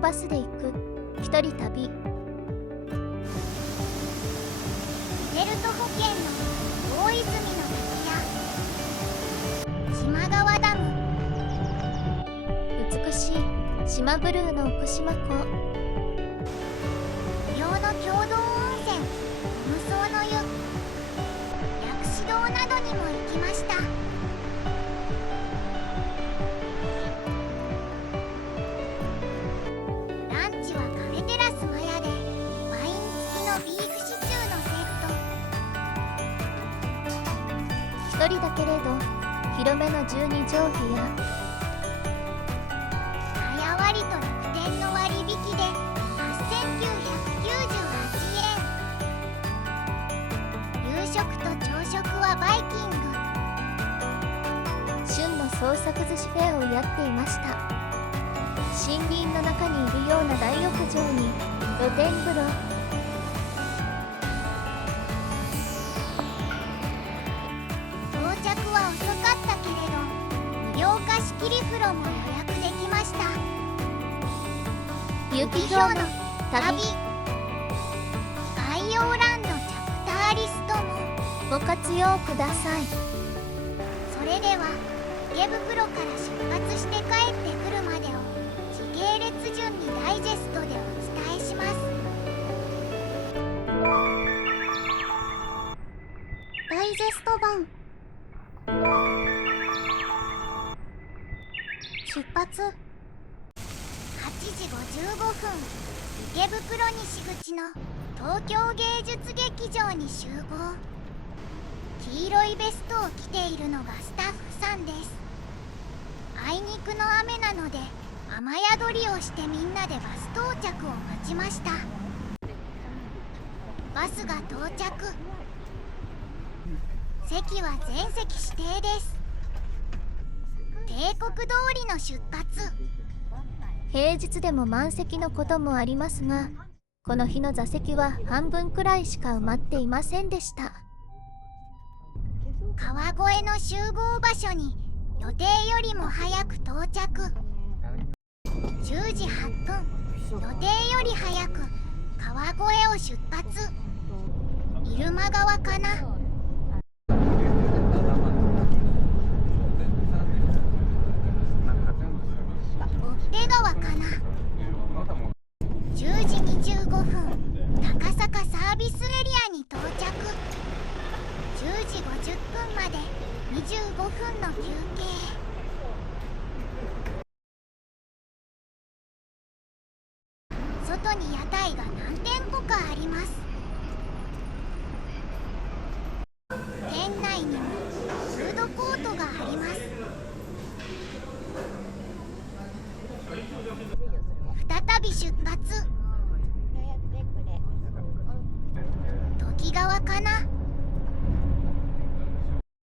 バスで行く一人旅。ベルト保険の大泉の滝や島川ダム、美しい島ブルーの奥島港、無料の共同温泉無双の湯、薬師堂などにも行きました。ランチはカフェテラスマヤでワイン付きのビーフシチューのセット。一人だけれど広めの12畳部屋、早割と楽天の割引で8998円。夕食と朝食はバイキング。旬の創作寿司フェアをやっていました。森林の中にいるような大浴場に露天風呂、到着は遅かったけれど無料貸し切り風呂も予約できました。雪氷の旅。概要欄のチャプターリストもご活用ください。それでは池袋から出発して帰ってくるまでを時系列順にダイジェストでお伝えします。ダイジェスト版出発。8時55分、池袋西口の東京芸術劇場に集合。黄色いベストを着ているのがスタッフさんです。あいにくの雨なので雨宿りをしてみんなでバス到着を待ちました。バスが到着。席は全席指定です。帝国通りの出発。平日でも満席のこともありますが、この日の座席は半分くらいしか埋まっていませんでした。川越の集合場所に予定よりも早く到着。10時8分、予定より早く川越を出発。入間川かな。追手川かな。10時25分、高坂サービスエリアに到着。10時50分まで25分の休憩。外に屋台が何店舗かあります。店内にもフードコートがあります。再び出発。都幾川かな。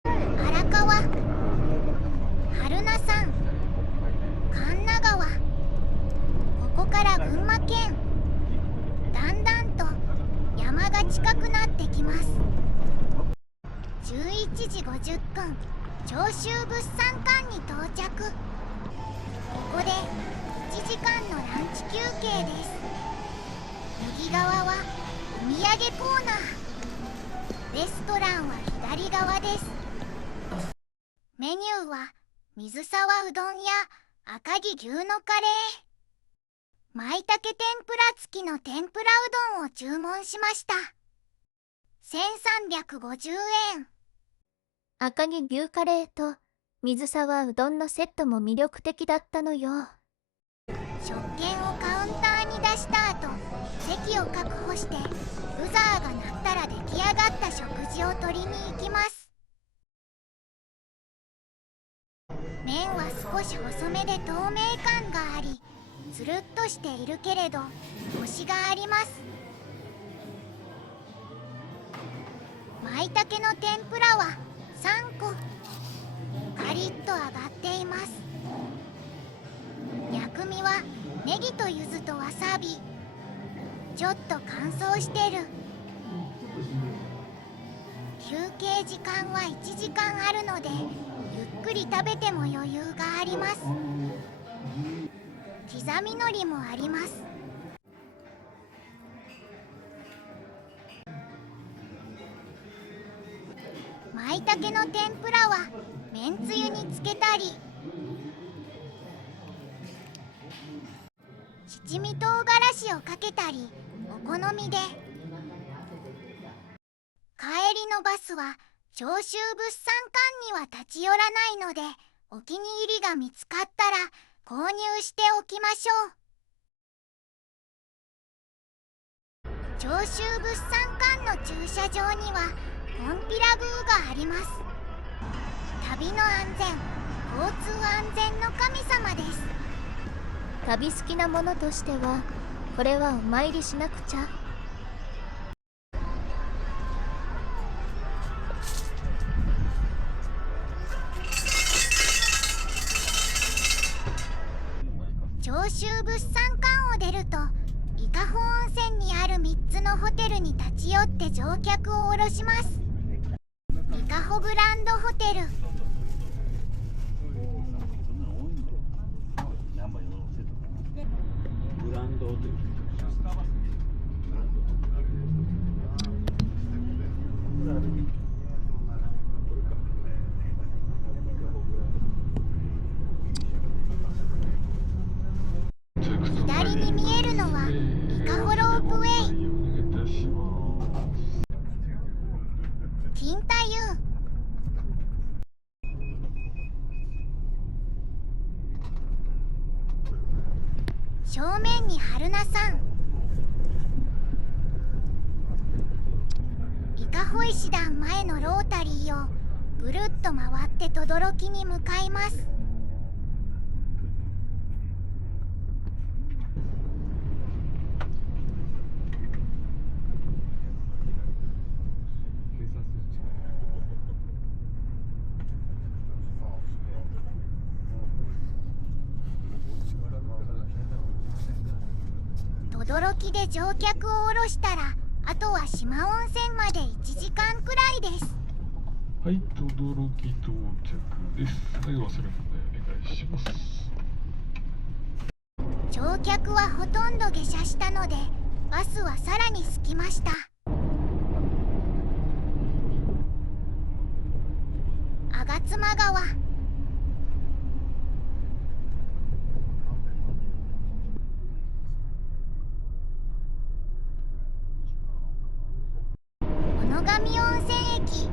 荒川、榛名山、神流川。ここから群馬県。だんだんと山が近くなってきます。11時50分、長州物産館に到着。ここで1時間のランチ休憩です。右側はお土産コーナー。レストランは左側です。メニューは水沢うどんや赤城牛のカレー、舞茸天ぷら付きの天ぷらうどんを注文しました。1350円。赤城牛カレーと水沢うどんのセットも魅力的だったのよ。食券をカウンターに出した後、席を確保してブザーが鳴ったら出来上がった食事を取りに行きます。麺は少し細めで透明感があり、つるっとしているけれどコシがあります。舞茸の天ぷらは3個。カリッと揚がっています。薬味はネギと柚子とわさび。ちょっと乾燥してる。休憩時間は1時間あるのでゆっくり食べても余裕があります。刻み海苔もあります。舞茸の天ぷらはめんつゆにつけたり、七味唐辛子をかけたり、お好みで。帰りのバスは長州物産館には立ち寄らないので、お気に入りが見つかったら購入しておきましょう。長州物産館の駐車場にはコンピラ宮があります。旅の安全、交通安全の神様です。旅好きなものとしてはこれはお参りしなくちゃ。長州物産館を出ると伊香保温泉にある3つのホテルに立ち寄って乗客を降ろします。伊香保グランドホテル、グランドホテル。左に見えるのは伊香保ロープウェイ。金太湯、正面に春名さん、伊香保石段前のロータリーをぐるっと回って轟に向かいます。轟で乗客を降ろしたら、あとは四万温泉まで1時間くらいです。はい、等々力到着です。はい、忘れ物でお願いします。乗客はほとんど下車したので、バスはさらに空きました。吾妻川、小野上温泉駅、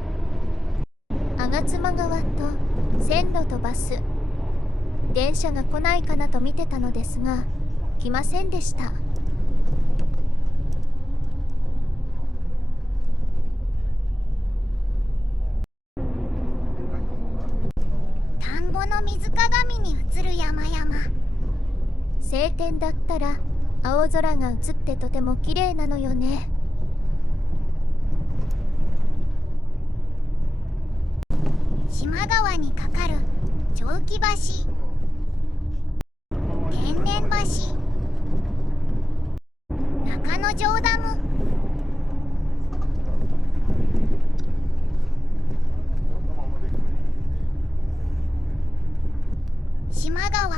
吾妻川と線路とバス、電車が来ないかなと見てたのですが来ませんでした。田んぼの水鏡に映る山々。晴天だったら青空が映ってとても綺麗なのよね。島川にかかる長期橋、天然橋、中之条ダム、島川、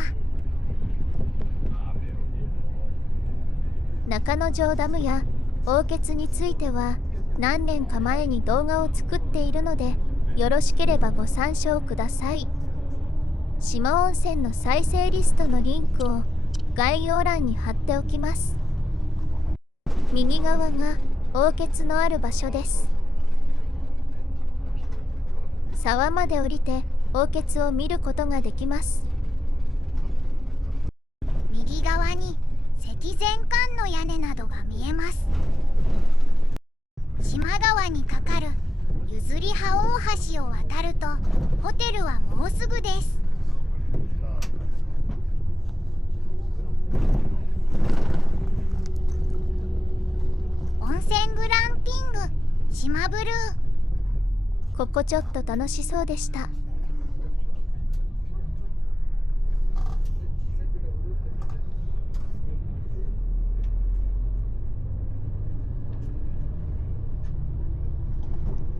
中之条ダムや大穴については何年か前に動画を作っているので、よろしければご参照ください。四万温泉の再生リストのリンクを概要欄に貼っておきます。右側が大穴のある場所です。沢まで降りて大穴を見ることができます。右側に積善館の屋根などが見えます。島川にかかる譲り葉大橋を渡るとホテルはもうすぐです。温泉グランピング島ブルー、ここちょっと楽しそうでした。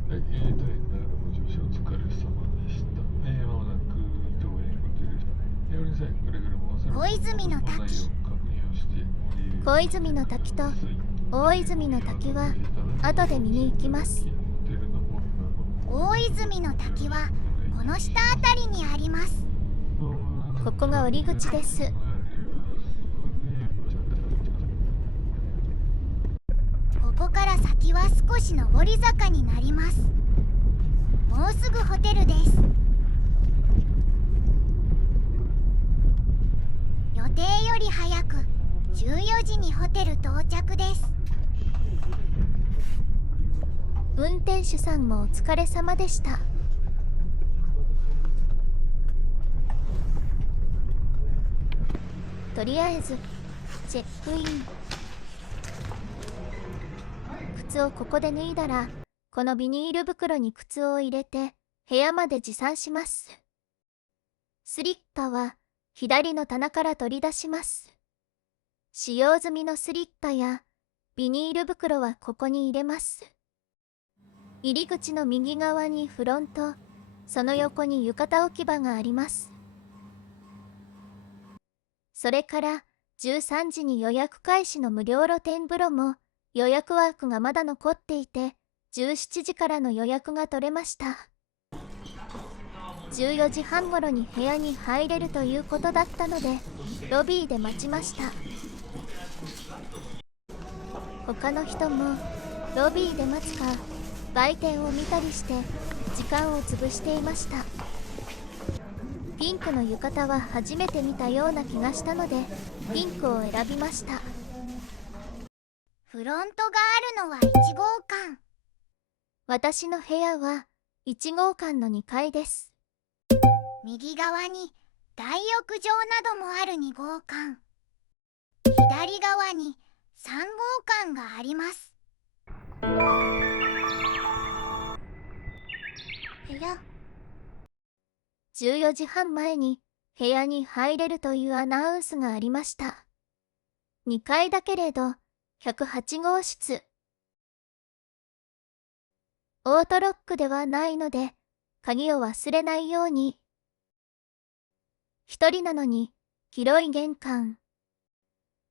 はい、大変なご乗車お疲れ様でした。まもなく移動へ向けです。小泉の滝。小泉の滝と大泉の滝は後で見に行きます。大泉の滝はこの下あたりにあります。ここが降り口です。ここから先は少し上り坂になります。もうすぐホテルです。予定より早く14時にホテル到着です。運転手さんもお疲れ様でした。とりあえずチェックイン。靴をここで脱いだら、このビニール袋に靴を入れて部屋まで持参します。スリッパは左の棚から取り出します。使用済みのスリッパやビニール袋はここに入れます。入り口の右側にフロント、その横に浴衣置き場があります。それから13時に予約開始の無料露天風呂も予約枠がまだ残っていて、17時からの予約が取れました。14時半頃に部屋に入れるということだったので、ロビーで待ちました。他の人もロビーで待つか売店を見たりして時間を潰していました。ピンクの浴衣は初めて見たような気がしたのでピンクを選びました。フロントがあるのは1号館。私の部屋は1号館の2階です。右側に大浴場などもある2号館。左側に3号館があります。部屋。14時半前に部屋に入れるというアナウンスがありました。2階だけれど108号室。オートロックではないので鍵を忘れないように。一人なのに広い玄関。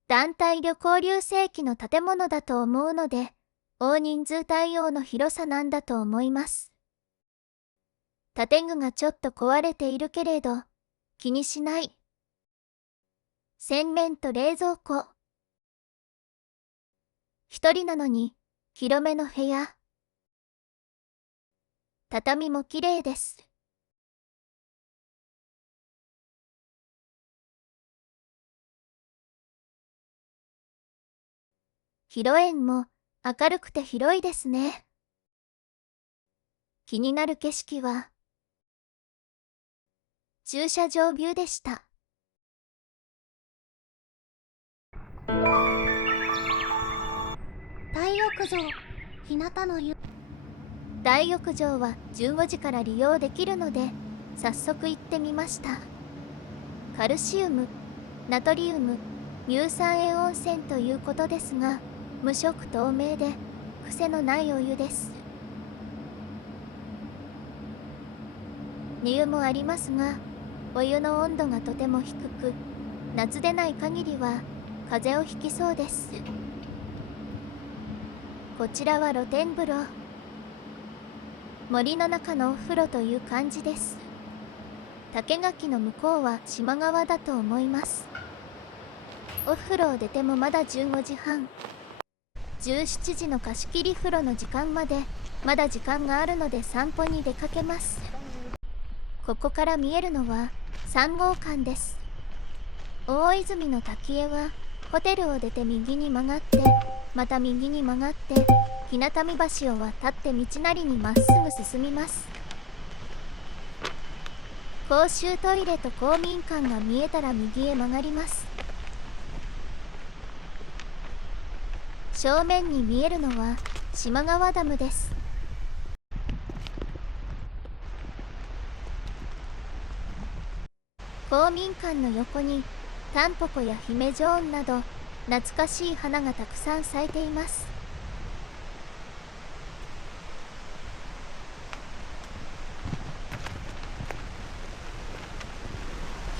団体旅行流星期の建物だと思うので大人数対応の広さなんだと思います。建具がちょっと壊れているけれど気にしない。洗面と冷蔵庫。一人なのに広めの部屋。畳もきれいです。披露宴も明るくて広いですね。気になる景色は駐車場ビューでした。大浴場、日向の湯。大浴場は15時から利用できるので早速行ってみました。カルシウム、ナトリウム、乳酸塩温泉ということですが、無色透明で癖のないお湯です。理由もありますが、お湯の温度がとても低く、夏でない限りは風邪をひきそうです。こちらは露天風呂。森の中のお風呂という感じです。竹垣の向こうは島側だと思います。お風呂を出てもまだ15時半。17時の貸し切り風呂の時間までまだ時間があるので散歩に出かけます。ここから見えるのは3号館です。大泉の滝へはホテルを出て右に曲がってまた右に曲がって日向見橋を渡って道なりにまっすぐ進みます。公衆トイレと公民館が見えたら右へ曲がります。正面に見えるのは島川ダムです。公民館の横にタンポポや姫ジョーンなど懐かしい花がたくさん咲いています。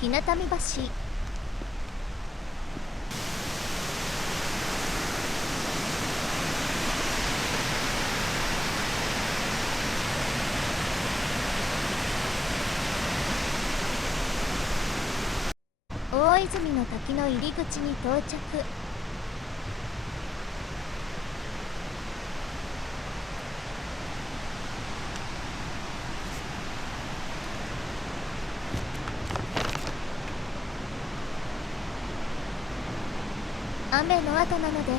日向見橋。大泉の滝の入り口に到着。雨の後なので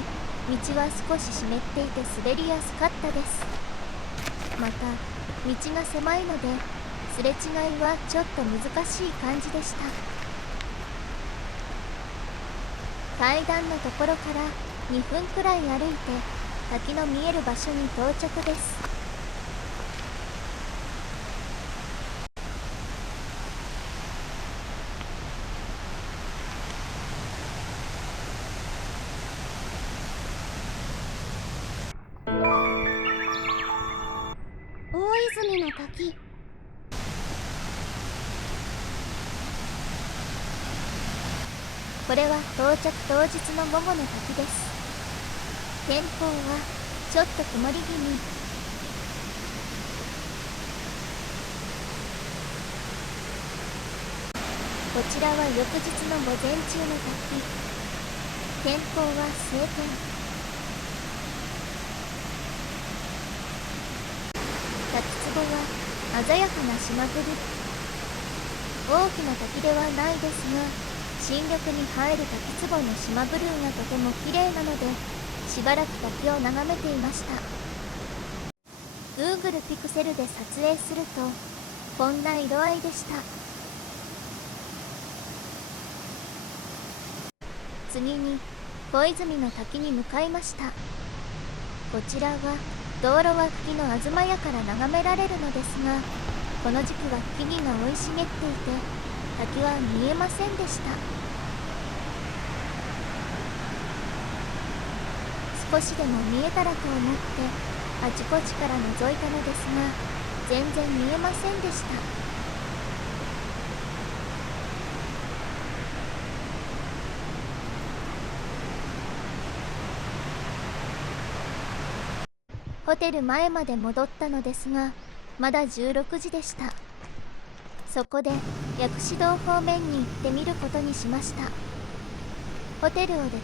道は少し湿っていて滑りやすかったです。また道が狭いのですれ違いはちょっと難しい感じでした。階段のところから2分くらい歩いて滝の見える場所に到着です。大泉の滝。これは到着当日の午後の滝です。天候はちょっと曇り気味。こちらは翌日の午前中の滝。天候は晴天。滝壺は鮮やかな縞降り。大きな滝ではないですが新緑に映える滝壺の縞ブルーがとても綺麗なのでしばらく滝を眺めていました。 Google ピクセルで撮影するとこんな色合いでした。次に小泉の滝に向かいました。こちらは道路脇の東屋から眺められるのですがこの時期は木々が生い茂っていて滝は見えませんでした。少しでも見えたらと思ってあちこちから覗いたのですが全然見えませんでした。ホテル前まで戻ったのですがまだ16時でした。そこで薬師堂方面に行ってみることにしました。ホテルを出て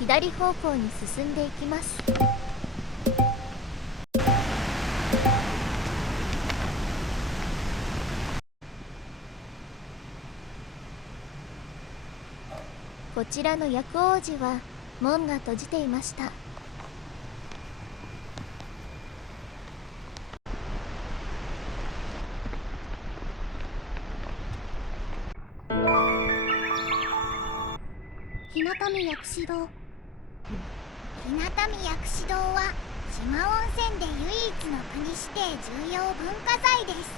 左方向に進んでいきます。こちらの薬王寺は門が閉じていました。日向見薬師堂。日向見薬師堂は四万温泉で唯一の国指定重要文化財です。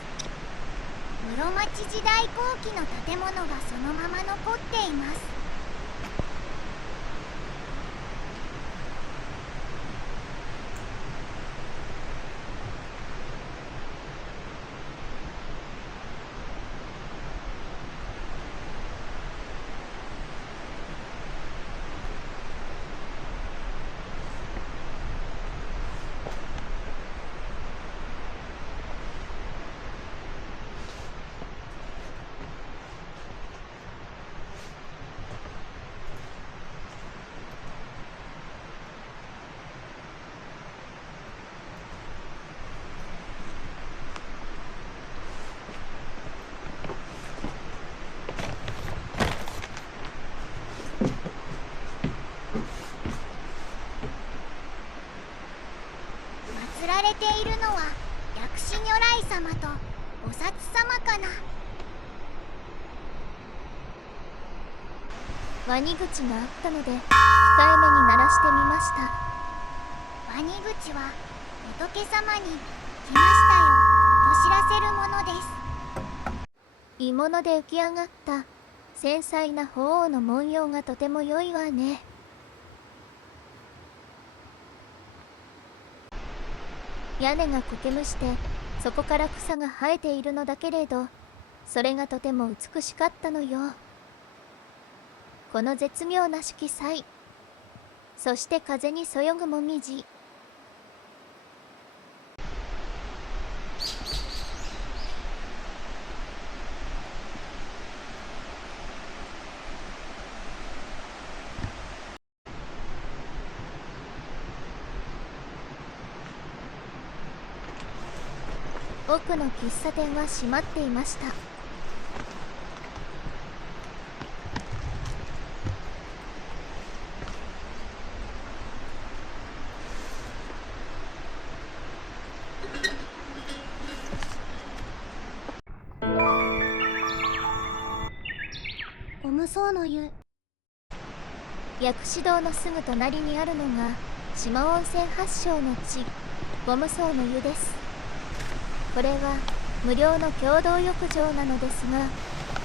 室町時代後期の建物がそのまま残っています。祀られているのは薬師如来様と菩薩様かな。ワニ口があったので控えめに鳴らしてみました。ワニ口は仏様に来ましたよと知らせるものです。鋳物で浮き上がった繊細な鳳凰の文様がとても良いわね。屋根が苔むしてそこから草が生えているのだけれどそれがとても美しかったのよ。この絶妙な色彩、そして風にそよぐもみじ。奥の喫茶店は閉まっていました。ゴム層の湯。薬師堂のすぐ隣にあるのが四万温泉発祥の地、ゴム層の湯です。これは無料の共同浴場なのですが、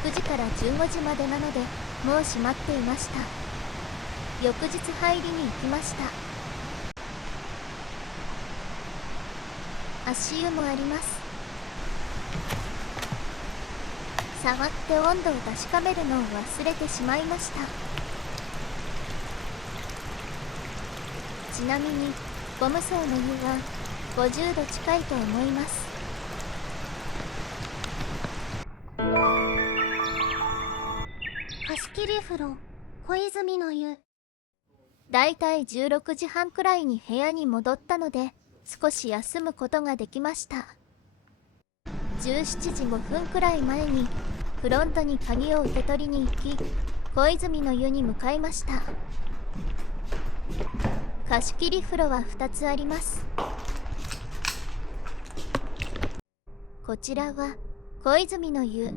9時から15時までなのでもう閉まっていました。翌日入りに行きました。足湯もあります。触って温度を確かめるのを忘れてしまいました。ちなみにゴム層の湯は50度近いと思います。貸し切り風呂小泉の湯。だいたい16時半くらいに部屋に戻ったので少し休むことができました。17時5分くらい前にフロントに鍵を受け取りに行き、小泉の湯に向かいました。貸し切り風呂は2つあります。こちらは小泉の湯。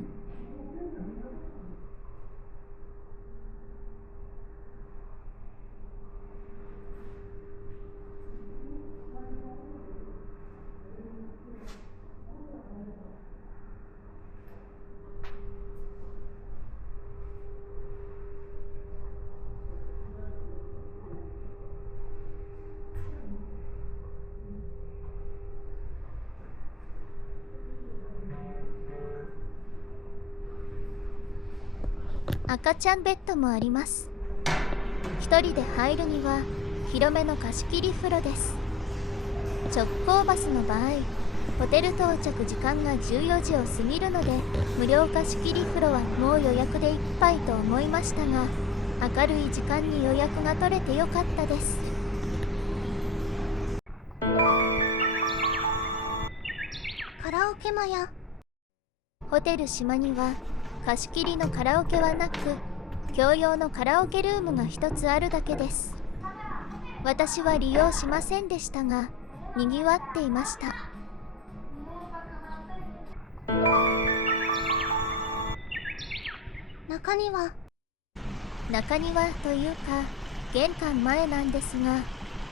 赤ちゃんベッドもあります。一人で入るには広めの貸し切り風呂です。直行バスの場合、ホテル到着時間が14時を過ぎるので無料貸し切り風呂はもう予約でいっぱいと思いましたが、明るい時間に予約が取れてよかったです。カラオケ間や。ホテル島には貸し切りのカラオケはなく、共用のカラオケルームが一つあるだけです。私は利用しませんでしたが、にぎわっていました。中庭というか玄関前なんですが、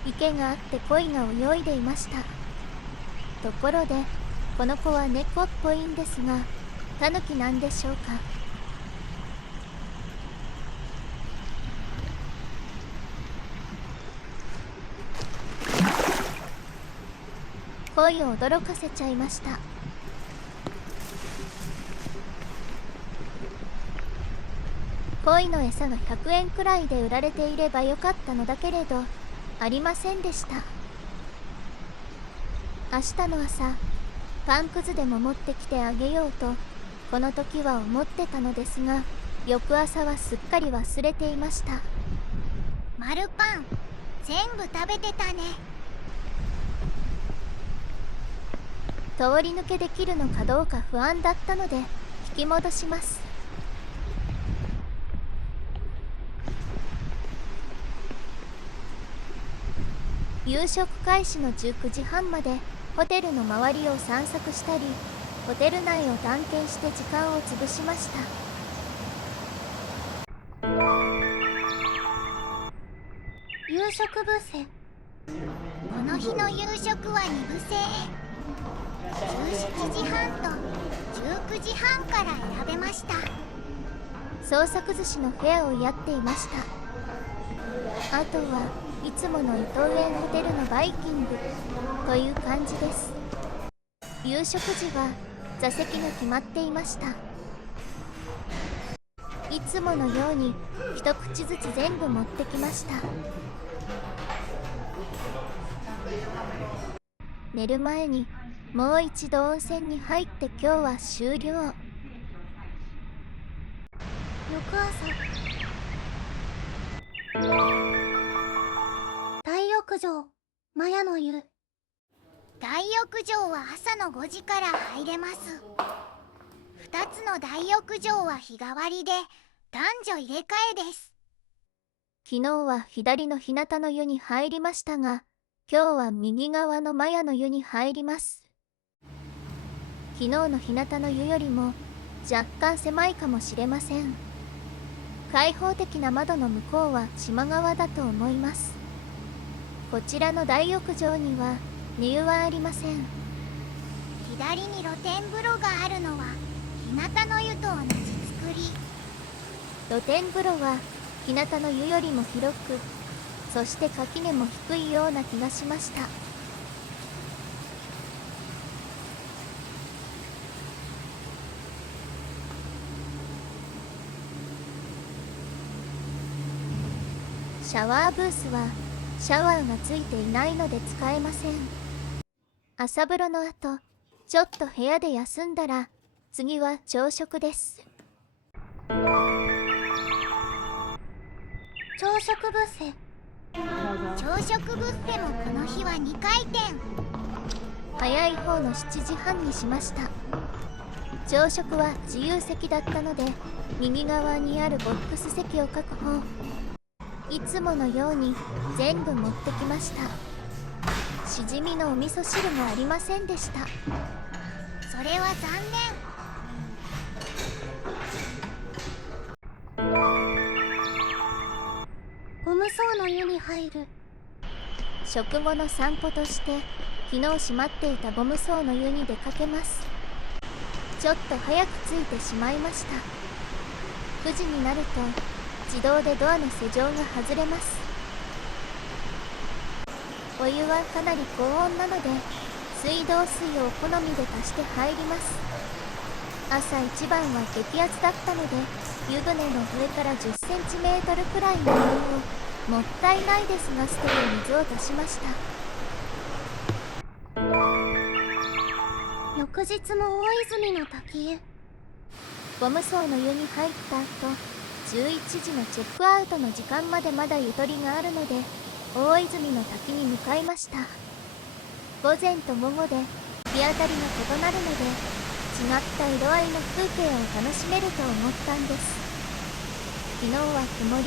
池があって鯉が泳いでいました。ところでこの子は猫っぽいんですが、タヌキなんでしょうか。鯉を驚かせちゃいました。鯉の餌が100円くらいで売られていればよかったのだけれど、ありませんでした。明日の朝、パンくずでも持ってきてあげようとこの時は思ってたのですが、翌朝はすっかり忘れていました。マルパン全部食べてたね。通り抜けできるのかどうか不安だったので引き戻します。夕食開始の19時半までホテルの周りを散策したり、ホテル内を探検して時間を潰しました。夕食ブッフェ。この日の夕食は2部制。17時半と19時半から選べました。創作寿司のフェアをやっていました。あとはいつもの伊藤園ホテルのバイキングという感じです。夕食時は座席が決まっていました。いつものように一口ずつ全部持ってきました。寝る前にもう一度温泉に入って今日は終了。翌朝、大浴場マヤの湯。大浴場は朝の5時から入れます。2つの大浴場は日替わりで男女入れ替えです。昨日は左の日向の湯に入りましたが、今日は右側のマヤの湯に入ります。昨日の日向の湯よりも若干狭いかもしれません。開放的な窓の向こうは島側だと思います。こちらの大浴場には寝湯はありません。左に露天風呂があるのは日向の湯と同じ作り。露天風呂は日向の湯よりも広く、そして垣根も低いような気がしました。シャワーブースはシャワーがついていないので使えません。朝風呂の後、ちょっと部屋で休んだら次は朝食です。朝食ブッフェ。朝食ブッフェもこの日は2回転。早い方の7時半にしました。朝食は自由席だったので右側にあるボックス席を確保。いつものように全部持ってきました。しじみのお味噌汁がありませんでした。それは残念。ゴム層の湯に入る。食後の散歩として昨日閉まっていたゴム層の湯に出かけます。ちょっと早く着いてしまいました。9時になると自動でドアの施錠が外れます。お湯はかなり高温なので水道水をお好みで足して入ります。朝一番は激アツだったので湯船の上から10センチメートルくらいのお湯をもったいないですが捨てて水を足しました。翌日も大泉の滝へ。ゴム層の湯に入った後、11時のチェックアウトの時間までまだゆとりがあるので大泉の滝に向かいました。午前と午後で日当たりが異なるので違った色合いの風景を楽しめると思ったんです。昨日は曇り、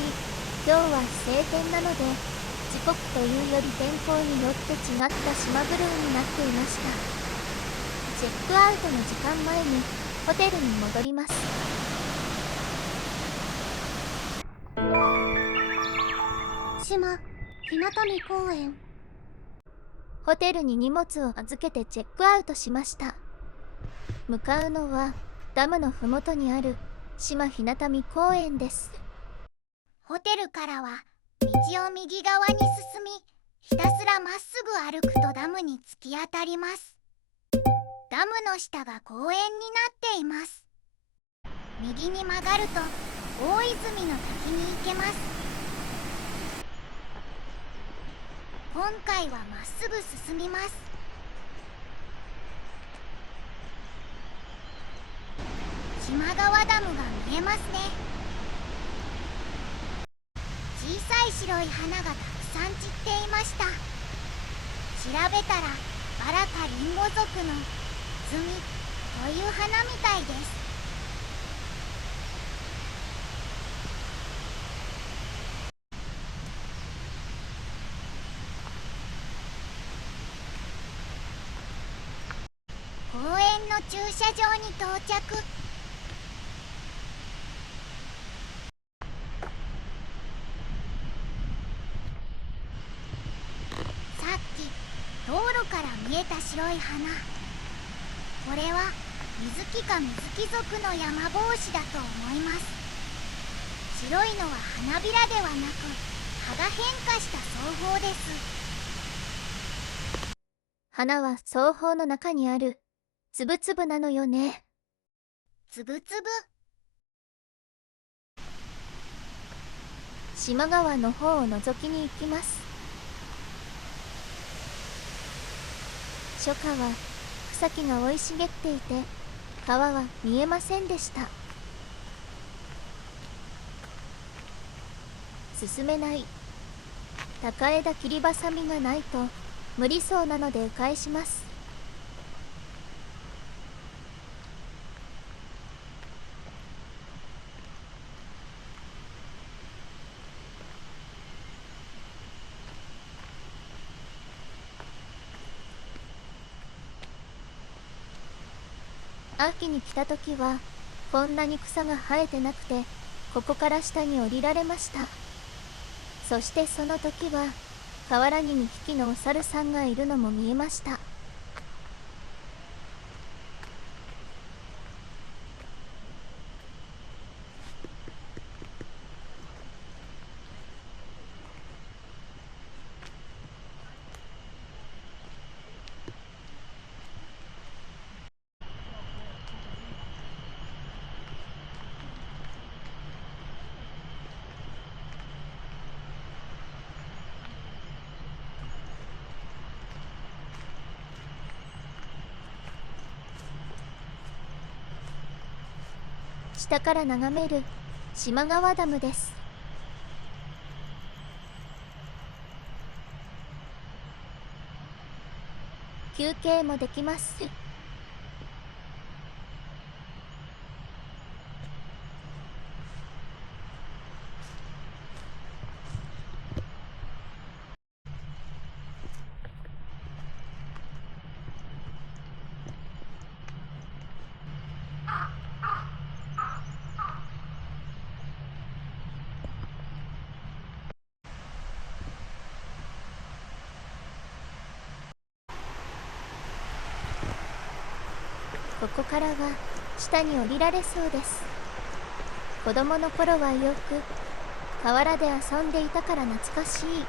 今日は晴天なので時刻というより天候によって違った島ブルーになっていました。チェックアウトの時間前にホテルに戻ります。島ひなたみ公園。ホテルに荷物を預けてチェックアウトしました。向かうのはダムのふもとにある島ひなたみ公園です。ホテルからは道を右側に進み、ひたすらまっすぐ歩くとダムに突き当たります。ダムの下が公園になっています。右に曲がると大泉の滝に行けます。今回はまっすぐ進みます。島川ダムが見えますね。小さい白い花がたくさん散っていました。調べたらバラカリンゴ属の摘みという花みたいです。公園の駐車場に到着。さっき道路から見えた白い花、これは水木か水木属の山帽子だと思います。白いのは花びらではなく葉が変化した双胞です。花は双胞の中にあるつぶつぶなのよね。つぶつぶ。島川の方を覗きに行きます。初夏は草木が生い茂っていて川は見えませんでした。進めない。高枝切りばさみがないと無理そうなので迂回します。秋に来た時はこんなに草が生えてなくてここから下に降りられました。そしてその時は河原に2匹のお猿さんがいるのも見えました。下から眺める島川ダムです。休憩もできます。ここからは下に降りられそうです。子供の頃はよく河原で遊んでいたから懐かしい。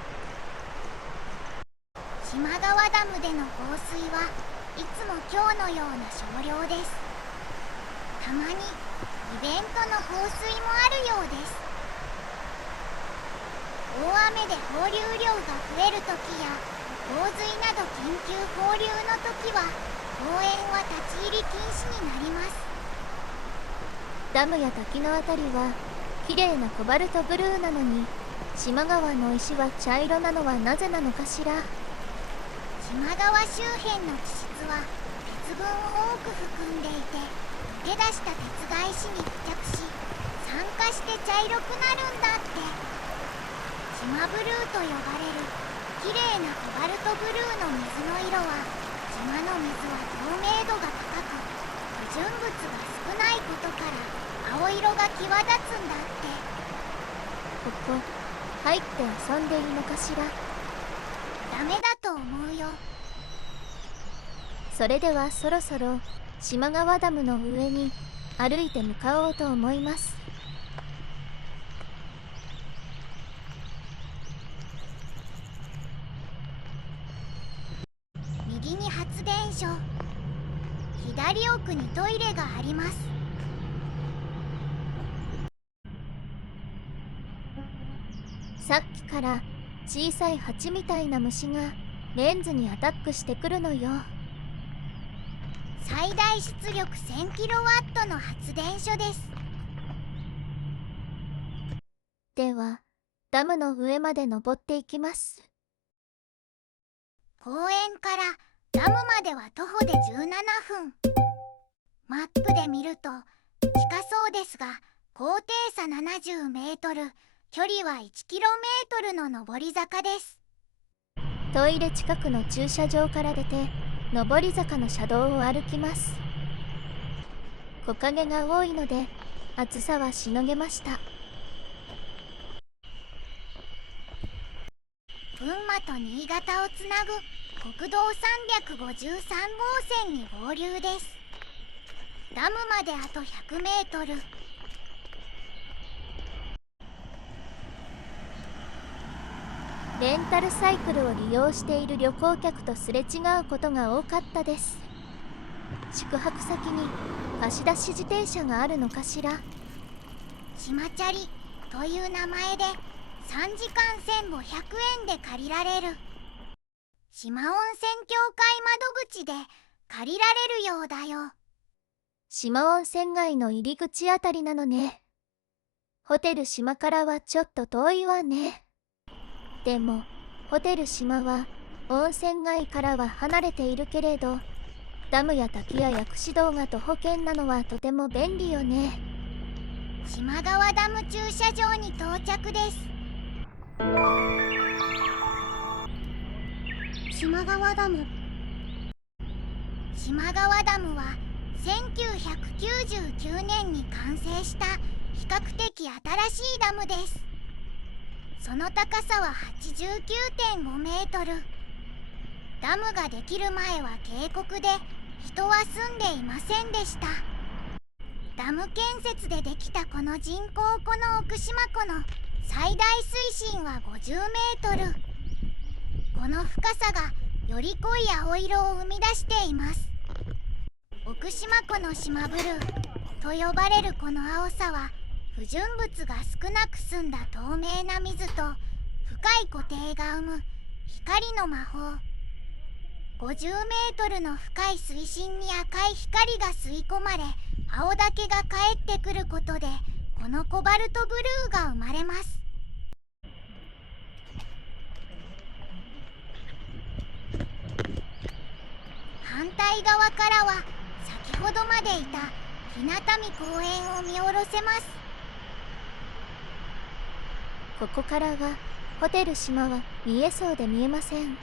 島川ダムでの放水はいつも今日のような少量です。たまにイベントの放水もあるようです。大雨で放流量が増えるときや洪水など緊急放流のときは公園は立ち入り禁止になります。ダムや滝のあたりは綺麗なコバルトブルーなのに島川の石は茶色なのはなぜなのかしら。島川周辺の地質は鉄分を多く含んでいて溶け出した鉄が石に付着し酸化して茶色くなるんだって。島ブルーと呼ばれる綺麗なコバルトブルーの水の色は島の水は透明度が高く不純物が少ないことから青色が際立つんだって。ここ入って遊んでいいのかしら。ダメだと思うよ。それではそろそろ島川ダムの上に歩いて向かおうと思います。右に発電所、左奥にトイレがあります。さっきから小さい蜂みたいな虫がレンズにアタックしてくるのよ。最大出力 1000kW の発電所です。ではダムの上まで登っていきます。公園からダムまでは徒歩で17分。マップで見ると近そうですが高低差70メートル、距離は1キロメートルの上り坂です。トイレ近くの駐車場から出て上り坂の車道を歩きます。木陰が多いので暑さはしのげました。群馬と新潟をつなぐ国道353号線に合流です。ダムまであと100メートル。レンタルサイクルを利用している旅行客とすれ違うことが多かったです。宿泊先に貸し出し自転車があるのかしら。島チャリという名前で3時間1500円で借りられる。島温泉協会窓口で借りられるようだよ。島温泉街の入り口あたりなのね。ホテル島からはちょっと遠いわね。でもホテル島は温泉街からは離れているけれど、ダムや滝や薬師堂が徒歩圏なのはとても便利よね。島川ダム駐車場に到着です。島川ダム。島川ダムは1999年に完成した比較的新しいダムです。その高さは 89.5 メートル。ダムができる前は渓谷で人は住んでいませんでした。ダム建設でできたこの人工湖の奥島湖の最大水深は50メートル。この深さがより濃い青色を生み出しています。奥島湖の島ブルーと呼ばれるこの青さは、不純物が少なく澄んだ透明な水と深い湖底が生む光の魔法。50メートルの深い水深に赤い光が吸い込まれ、青岳が帰ってくることでこのコバルトブルーが生まれます。反対側からは先ほどまでいた日向見公園を見下ろせます。ここからはホテル島は見えそうで見えません。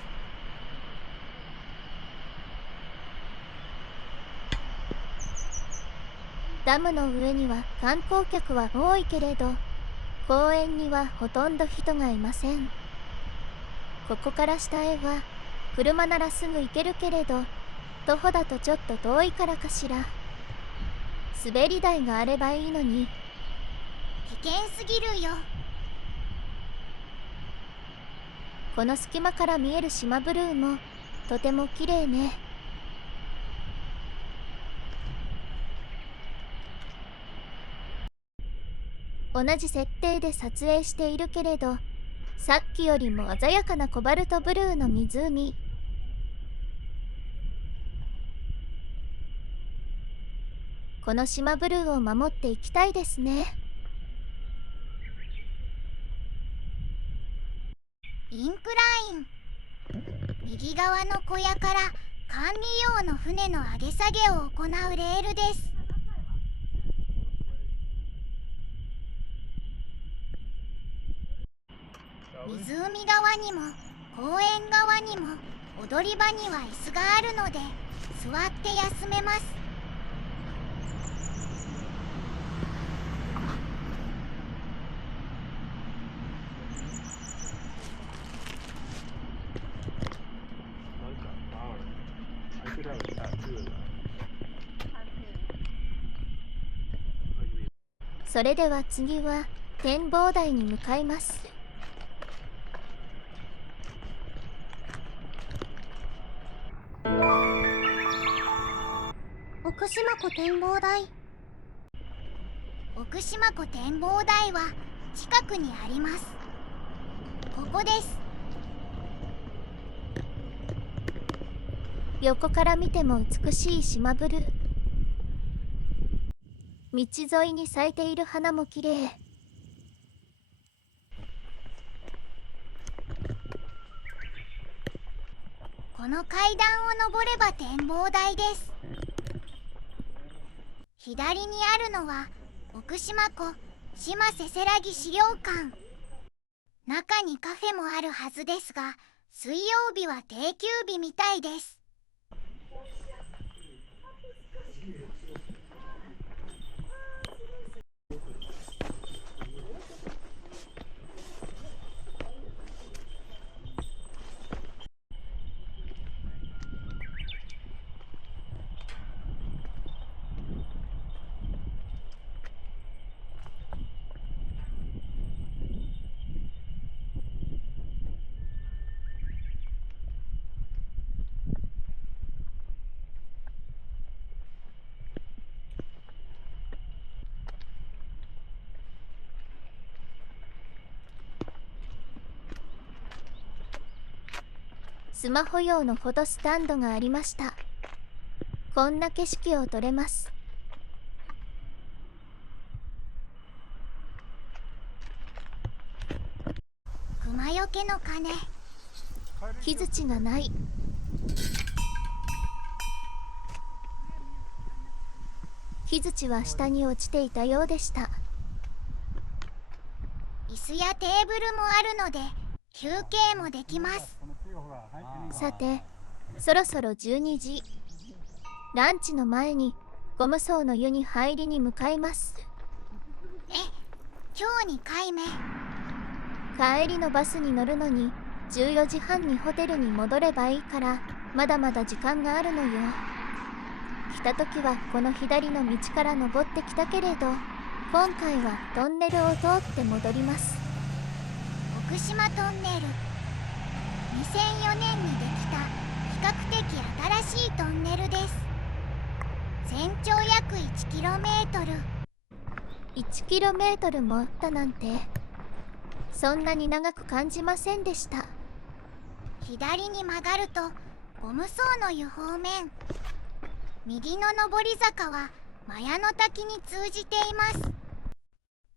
ダムの上には観光客は多いけれど、公園にはほとんど人がいません。ここから下へは車ならすぐ行けるけれど、徒歩だとちょっと遠いからかしら。滑り台があればいいのに。危険すぎるよ。この隙間から見える島ブルーもとても綺麗ね。同じ設定で撮影しているけれど、さっきよりも鮮やかなコバルトブルーの湖。この島ブルーを守っていきたいですね。インクライン。右側の小屋から管理用の船の上げ下げを行うレールです。湖側にも公園側にも踊り場には椅子があるので座って休めます。それでは次は展望台に向かいます。奥島湖展望台。奥島湖展望台は近くにあります。ここです。横から見ても美しい島ブルー。道沿いに咲いている花も綺麗。この階段を登れば展望台です。左にあるのは奥島湖島せせらぎ資料館。中にカフェもあるはずですが、水曜日は定休日みたいです。スマホ用のフォトスタンドがありました。こんな景色を撮れます。熊よけの鐘。木槌がない。木槌は下に落ちていたようでした。椅子やテーブルもあるので休憩もできます。さて、そろそろ12時。ランチの前にゴム層の湯に入りに向かいます。今日2回目。帰りのバスに乗るのに14時半にホテルに戻ればいいから、まだまだ時間があるのよ。来た時はこの左の道から登ってきたけれど、今回はトンネルを通って戻ります。奥島トンネル。2004年にできた比較的新しいトンネルです。全長約 1km。 1km もあったなんて、そんなに長く感じませんでした。左に曲がるとゴム層の湯方面、右の上り坂はマヤの滝に通じています。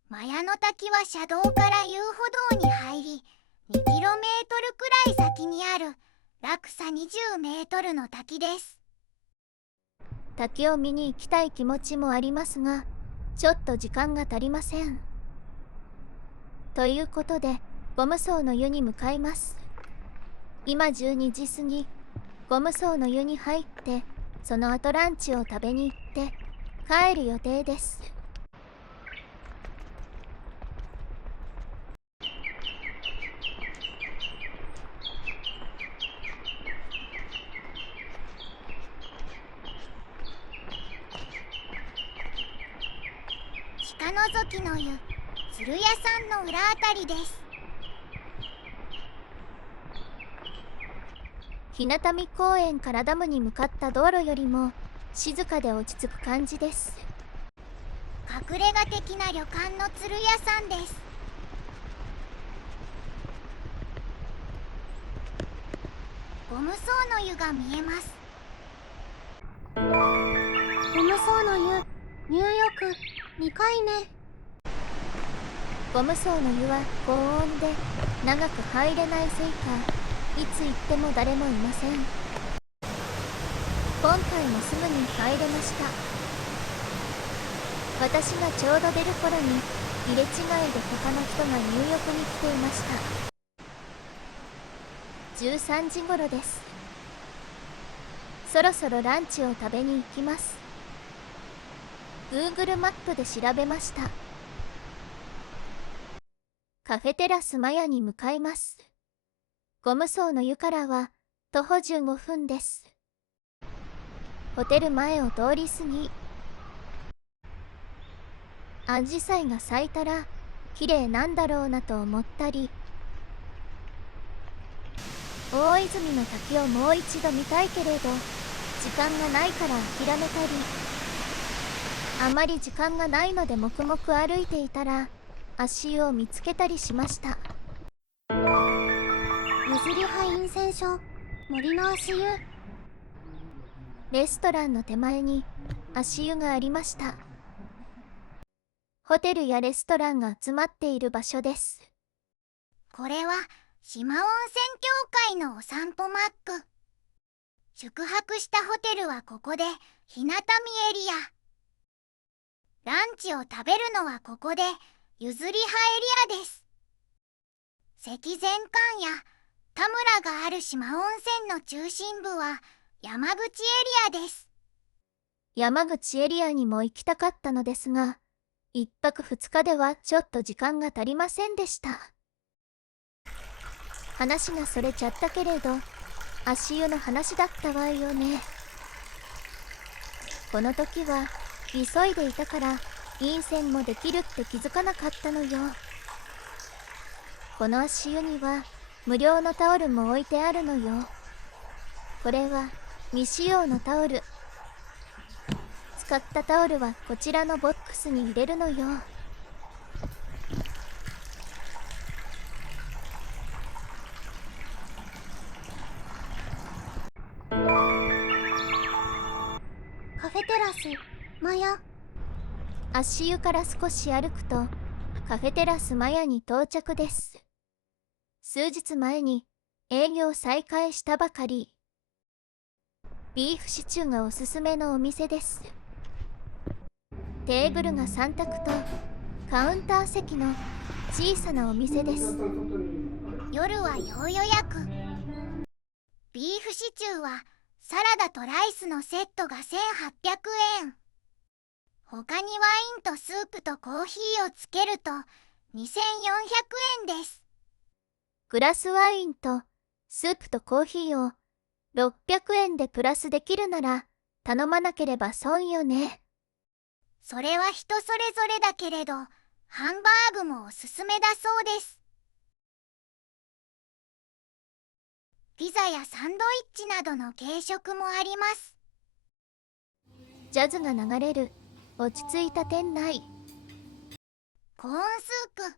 マヤの滝は車道から遊歩道に入り、2km くらい先にある落差20mの滝です。滝を見に行きたい気持ちもありますが、ちょっと時間が足りません。ということでゴム層の湯に向かいます。今12時過ぎ、ゴム層の湯に入って、その後ランチを食べに行って帰る予定です。鹿のぞきの湯、鶴屋さんの裏あたりです。ひなたみ公園からダムに向かった道路よりも静かで落ち着く感じです。隠れ家的な旅館の鶴屋さんです。ゴム層の湯が見えます。ゴム層の湯、入浴2回目。ゴム層の湯は高温で長く入れないせいか、いつ行っても誰もいません。今回もすぐに入れました。私がちょうど出る頃に入れ違いで他の人が入浴に来ていました。13時頃です。そろそろランチを食べに行きます。Google マップで調べました。カフェテラスマヤに向かいます。ゴム層の湯からは徒歩15分です。ホテル前を通り過ぎ、アジサイが咲いたら綺麗なんだろうなと思ったり、大泉の滝をもう一度見たいけれど時間がないから諦めたり、あまり時間がないので黙々歩いていたら足湯を見つけたりしました。ゆずり葉陰泉所、森の足湯。レストランの手前に足湯がありました。ホテルやレストランが集まっている場所です。これは島温泉協会のお散歩マック。宿泊したホテルはここで日向見エリア。ランチを食べるのはここでゆずり葉エリアです。石前館や田村がある島温泉の中心部は山口エリアです。山口エリアにも行きたかったのですが、1泊2日ではちょっと時間が足りませんでした。話がそれちゃったけれど、足湯の話だったわよね。この時は急いでいたから陰泉もできるって気づかなかったのよ。この足湯には無料のタオルも置いてあるのよ。これは未使用のタオル。使ったタオルはこちらのボックスに入れるのよ。テラスマヤ。足湯から少し歩くとカフェテラスマヤに到着です。数日前に営業再開したばかり。ビーフシチューがおすすめのお店です。テーブルが3択とカウンター席の小さなお店です。夜は要予約。ビーフシチューはサラダとライスのセットが1800円。他にワインとスープとコーヒーをつけると2400円です。グラスワインとスープとコーヒーを600円でプラスできるなら頼まなければ損よね。それは人それぞれだけれど、ハンバーグもおすすめだそうです。ピザやサンドイッチなどの軽食もあります。ジャズが流れる落ち着いた店内。コーンスー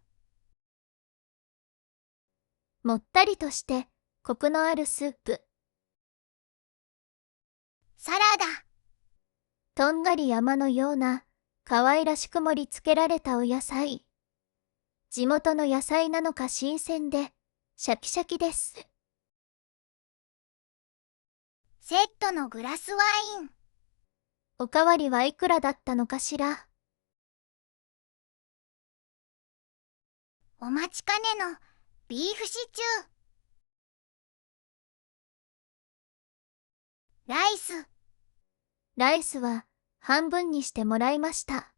プ。もったりとしてコクのあるスープ。サラダ。とんがり山のような可愛らしく盛り付けられたお野菜。地元の野菜なのか新鮮でシャキシャキです。セットのグラスワイン。おかわりはいくらだったのかしら。お待ちかねのビーフシチュー。ライス。ライスは半分にしてもらいました。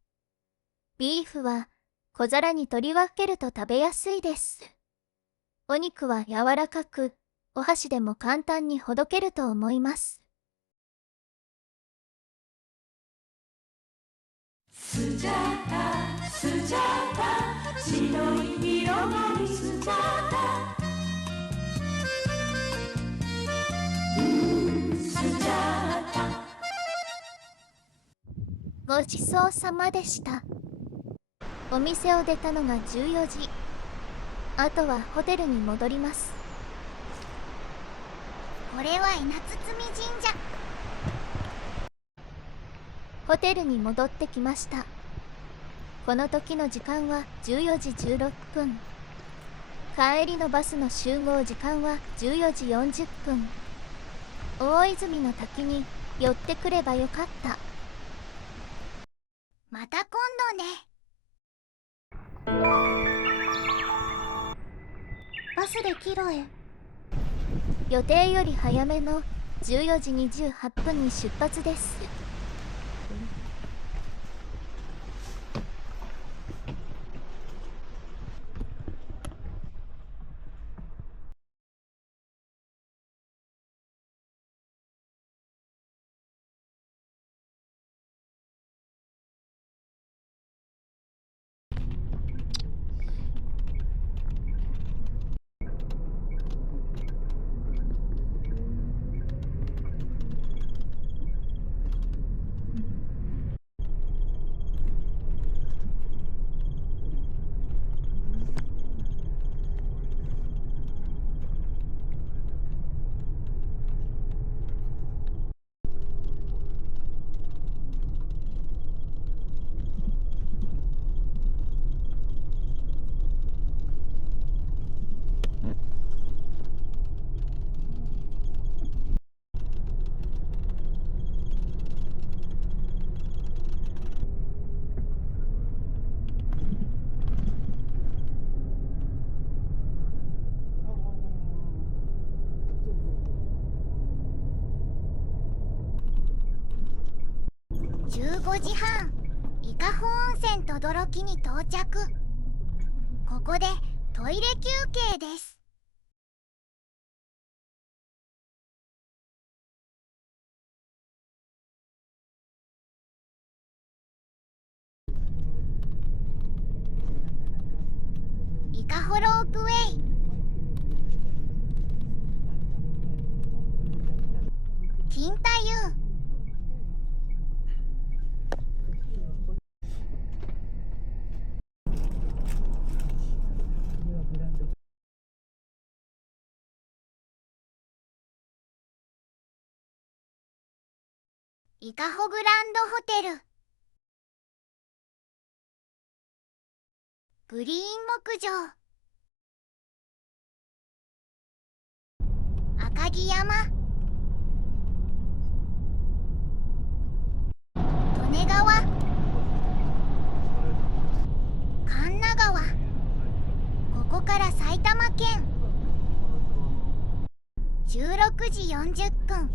ビーフは小皿に取り分けると食べやすいです。お肉は柔らかく、お箸でも簡単にほどけると思います。スジャータスジャータ白い色のスジャータスジャータ。ごちそうさまでした。お店を出たのが14時。あとはホテルに戻ります。これは稲堤神社。ホテルに戻ってきました。この時の時間は14時16分。帰りのバスの集合時間は14時40分。大泉の滝に寄ってくればよかった。また今度ね。バスでキロへ。予定より早めの14時28分に出発です。15時半、伊香保温泉等々力に到着。ここでトイレ休憩です。伊香保ロープウェイ。金太湯。伊香保グランドホテル、グリーン牧場、赤城山、利根川、神流川、ここから埼玉県。16時40分、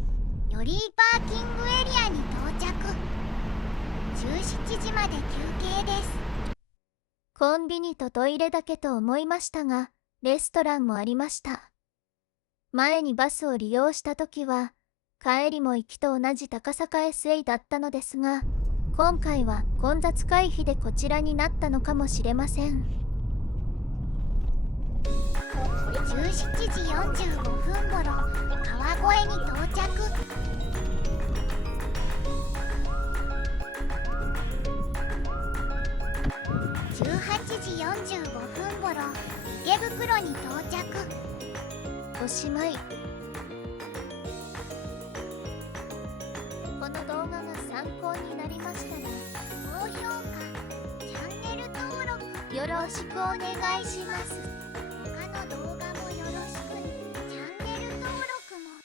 寄居パーキングエリアに到着。17時まで休憩です。コンビニとトイレだけと思いましたが、レストランもありました。前にバスを利用した時は、帰りも行きと同じ高坂 SA だったのですが、今回は混雑回避でこちらになったのかもしれません。17時45分ごろ、川越に到着。18時45分ごろ、池袋に到着。おしまい。この動画が参考になりましたら、高評価、チャンネル登録よろしくお願いします。